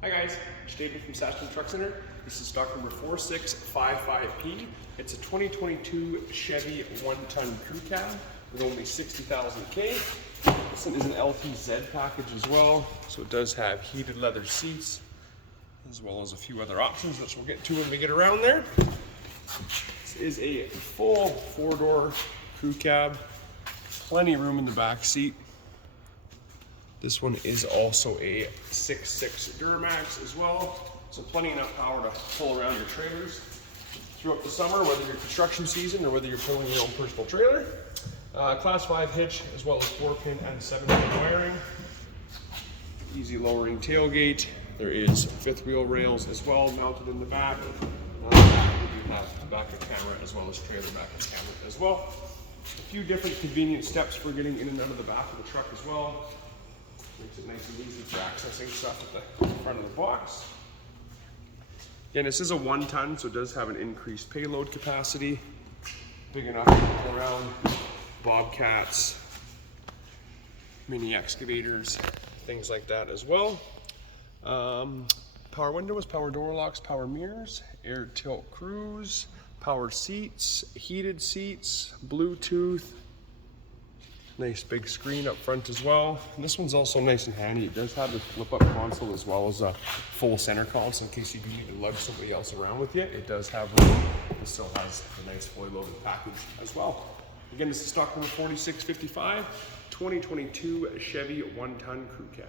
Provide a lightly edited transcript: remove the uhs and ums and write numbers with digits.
Hi guys, it's David from Saskatoon Truck Center. This is stock number 4655P. It's a 2022 Chevy 1-ton crew cab with only 60,000 K. This one is an LTZ package as well, so it does have heated leather seats as well as a few other options, which we'll get to when we get around there. This is a full 4-door crew cab, plenty of room in the back seat. This one is also a 6.6 Duramax as well, so plenty enough power to pull around your trailers throughout the summer, whether you're construction season or whether you're pulling your own personal trailer. Class 5 hitch as well as 4-pin and 7-pin wiring. Easy lowering tailgate. There is 5th wheel rails as well mounted in the back. We do have a backup camera as well as trailer backup camera as well. A few different convenient steps for getting in and out of the back of the truck as well. Makes it nice and easy for accessing stuff at the front of the box. Again, this is a 1-ton, so it does have an increased payload capacity. Big enough to pull around bobcats, mini excavators, things like that as well. Power windows, power door locks, power mirrors, air tilt cruise, power seats, heated seats, Bluetooth. Nice big screen up front as well. And this one's also nice and handy. It does have the flip-up console as well as a full center console in case you do need to lug somebody else around with you. It does have room. It still has a nice fully loaded package as well. Again, this is stock number 4655, 2022 Chevy 1-ton crew cab.